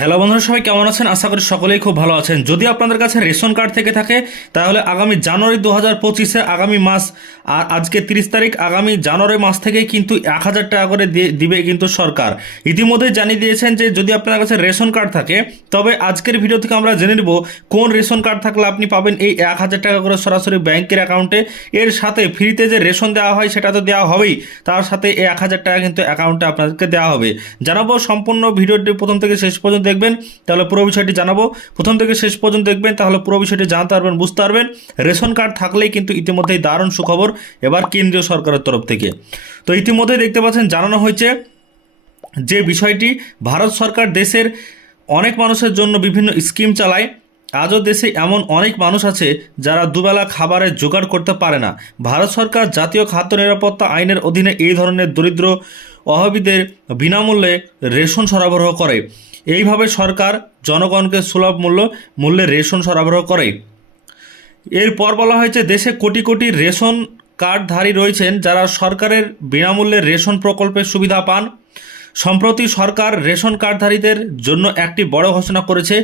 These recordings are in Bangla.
হ্যালো বন্ধুরা, সবাই কেমন আছেন? আশা করি সকলেই খুব ভালো আছেন। যদি আপনাদের কাছে রেশন কার্ড থেকে থাকে, তাহলে আগামী জানুয়ারি দু হাজার পঁচিশে, আগামী মাস, আর আজকে তিরিশ তারিখ, আগামী জানুয়ারি মাস থেকে কিন্তু এক হাজার টাকা করে দিবে কিন্তু সরকার। ইতিমধ্যে জানিয়ে দিয়েছেন যে, যদি আপনার কাছে রেশন কার্ড থাকে, তবে আজকের ভিডিও থেকে আমরা জেনে নেব কোন রেশন কার্ড থাকলে আপনি পাবেন এই এক হাজার টাকা করে সরাসরি ব্যাংকের অ্যাকাউন্টে। এর সাথে ফ্রিতে যে রেশন দেওয়া হয়, সেটা তো দেওয়া হবেই। তার সাথে এই এক হাজার টাকা কিন্তু অ্যাকাউন্টে আপনাদেরকে দেওয়া হবে। জানাব সম্পূর্ণ ভিডিওটি প্রথম থেকে শেষ পর্যন্ত দেখবেন, তাহলে পুরো বিষয়টি জানাব। প্রথম থেকে শেষ পর্যন্ত দেখবেন, তাহলে পুরো বিষয়টি জানতে পারবেন, বুঝতে পারবেন। রেশন কার্ড থাকলেই কিন্তু ইতিমধ্যেই দারুণ সুখবর এবার কেন্দ্রীয় সরকারের তরফ থেকে। তো ইতিমধ্যেই দেখতে পাচ্ছেন, জানানো হয়েছে যে বিষয়টি ভারত সরকার দেশের অনেক মানুষের জন্য বিভিন্ন স্কিম চালায়। আজও দেশে এমন অনেক মানুষ আছে যারা দুবেলা খাবারের জোগাড় করতে পারে না। ভারত সরকার জাতীয় খাদ্য নিরাপত্তা আইনের অধীনে এই ধরনের দরিদ্র অভাবীদের বিনামূল্যে রেশন সরবরাহ করে। এইভাবে সরকার জনগণকে সুলভ মূল্য, মূল্যে রেশন সরবরাহ করে এরপর বলা হয়েছে, দেশে কোটি কোটি রেশন কার্ডধারী রয়েছেন যারা সরকারের বিনামূল্যে রেশন প্রকল্পের সুবিধা পান। সম্প্রতি সরকার রেশন কার্ডধারীদের জন্য একটি বড় ঘোষণা করেছে।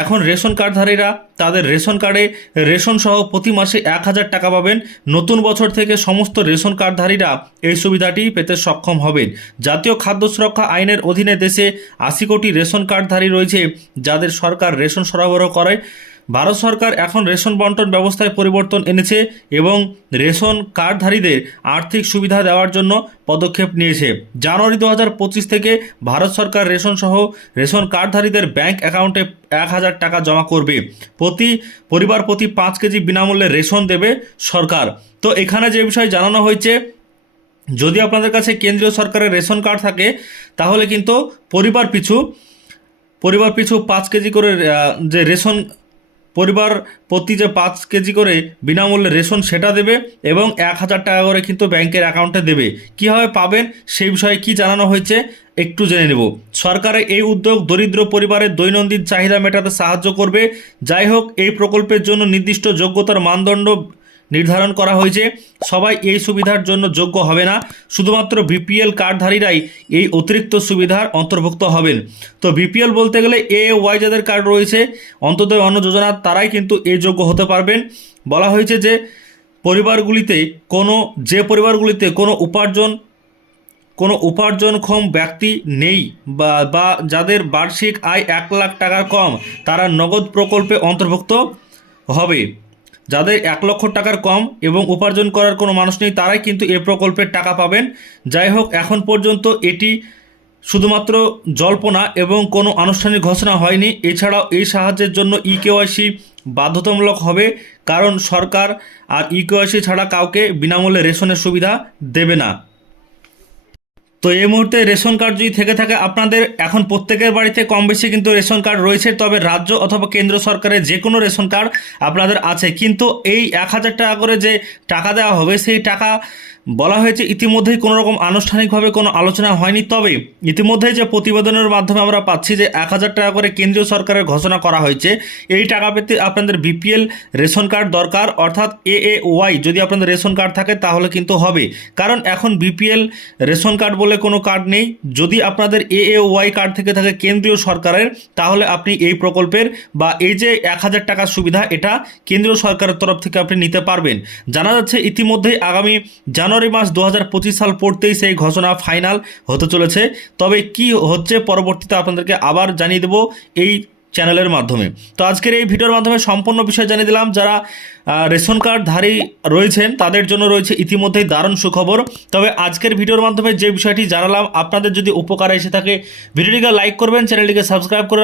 এখন রেশন কার্ডধারীরা তাদের রেশন কার্ডে রেশন সহ প্রতি মাসে এক হাজার টাকা পাবেন। নতুন বছর থেকে সমস্ত রেশন কার্ডধারীরা এই সুবিধাটি পেতে সক্ষম হবেন। জাতীয় খাদ্য সুরক্ষা আইনের অধীনে দেশে আশি কোটি রেশন কার্ডধারী রয়েছে, যাদের সরকার রেশন সরবরাহ করে ভারত সরকার এখন রেশন বন্টন ব্যবস্থায় পরিবর্তন এনেছে এবং রেশন কার্ডধারীদের আর্থিক সুবিধা দেওয়ার জন্য পদক্ষেপ নিয়েছে। জানুয়ারি দু হাজার পঁচিশ থেকে ভারত সরকার রেশন সহ রেশন কার্ডধারীদের ব্যাংক অ্যাকাউন্টে এক হাজার টাকা জমা করবে। প্রতি পরিবার প্রতি পাঁচ কেজি বিনামূল্যে রেশন দেবে সরকার। তো এখানে যে বিষয় জানানো হয়েছে, যদি আপনাদের কাছে কেন্দ্রীয় সরকারের রেশন কার্ড থাকে, তাহলে কিন্তু পরিবার পিছু পরিবার পিছু পাঁচ কেজি করে যে রেশন পরিবার প্রতি যে পাঁচ কেজি করে বিনামূল্যে রেশন সেটা দেবে এবং এক হাজার টাকা করে কিন্তু ব্যাংকের অ্যাকাউন্টে দেবে। কীভাবে পাবেন সেই বিষয়ে কি জানানো হয়েছে একটু জেনে নেব। সরকারের এই উদ্যোগ দরিদ্র পরিবারের দৈনন্দিন চাহিদা মেটাতে সাহায্য করবে। যাই হোক, এই প্রকল্পের জন্য নির্দিষ্ট যোগ্যতার মানদণ্ড নির্ধারণ করা হয়েছে। সবাই এই সুবিধার জন্য যোগ্য হবে না। শুধুমাত্র বিপিএল কার্ডধারীরাই এই অতিরিক্ত সুবিধার অন্তর্ভুক্ত হবেন। তো বিপিএল বলতে গেলে এ, ওয়াই যাদের কার্ড রয়েছে, অন্তত অন্য যোজনা, তারাই কিন্তু এই যোগ্য হতে পারবেন। বলা হয়েছে যে পরিবারগুলিতে কোনো, যে পরিবারগুলিতে কোনো উপার্জন, কোনো উপার্জনক্ষম ব্যক্তি নেই বা বা যাদের বার্ষিক আয় এক লাখ টাকার কম, তারা নগদ প্রকল্পে অন্তর্ভুক্ত হবে। যাদের এক লক্ষ টাকার কম এবং উপার্জন করার কোনো মানুষ নেই, তারাই কিন্তু এ প্রকল্পের টাকা পাবেন। যাই হোক, এখন পর্যন্ত এটি শুধুমাত্র জল্পনা এবং কোনো আনুষ্ঠানিক ঘোষণা হয়নি। এছাড়াও এই সাহায্যের জন্য ই কেওয়াইসি বাধ্যতামূলক হবে, কারণ সরকার আর ই কেওয়াইসি ছাড়া কাউকে বিনামূল্যে রেশনের সুবিধা দেবে না। তো এই মুহূর্তে রেশন কার্ড যদি থেকে থাকে, আপনাদের এখন প্রত্যেকের বাড়িতে কম বেশি কিন্তু রেশন কার্ড রয়েছে, তবে রাজ্য অথবা কেন্দ্র সরকারের যে কোনো রেশন কার্ড আপনাদের আছে। কিন্তু এই এক হাজার টাকা করে যে টাকা দেওয়া হবে, সেই টাকা বলা হয়েছে ইতিমধ্যেই কোনো রকম আনুষ্ঠানিকভাবে কোনো আলোচনা হয়নি। তবে ইতিমধ্যেই যে প্রতিবেদনের মাধ্যমে আমরা পাচ্ছি যে এক হাজার টাকা করে কেন্দ্রীয় সরকারের ঘোষণা করা হয়েছে, এই টাকা পেতে আপনাদের বিপিএল রেশন কার্ড দরকার, অর্থাৎ এ ওয়াই যদি আপনাদের রেশন কার্ড থাকে তাহলে কিন্তু হবে। কারণ এখন বিপিএল রেশন কার্ড বলে কোনো কার্ড নেই। যদি আপনাদের এ এ ওয়াই কার্ড থেকে থাকে কেন্দ্রীয় সরকারের, তাহলে আপনি এই প্রকল্পের বা এই যে এক হাজার টাকার সুবিধা, এটা কেন্দ্রীয় সরকারের তরফ থেকে আপনি নিতে পারবেন। জানা যাচ্ছে ইতিমধ্যেই আগামী জানুয়ারি মাস দু হাজার পঁচিশ সাল পড়তেই সেই ঘোষণা ফাইনাল হতে চলেছে। তবে কি হচ্ছে পরবর্তীতে আপনাদেরকে আবার জানিয়ে দেব। এই চ্যানেলের মাধ্যমে। তো আজকের এই ভিডিওর মাধ্যমে সম্পূর্ণ বিষয় জানিয়ে দিলাম, যারা রেশন কার্ডধারী রয়েছেন, তাদের জন্য রয়েছে ইতিমধ্যেই দারুণ সুখবর। তবে আজকের ভিডিওর মাধ্যমে যে বিষয়টি জানালাম, আপনাদের যদি উপকার এসে থাকে, ভিডিওটিকে লাইক করবেন চ্যানেলটিকে সাবস্ক্রাইব করে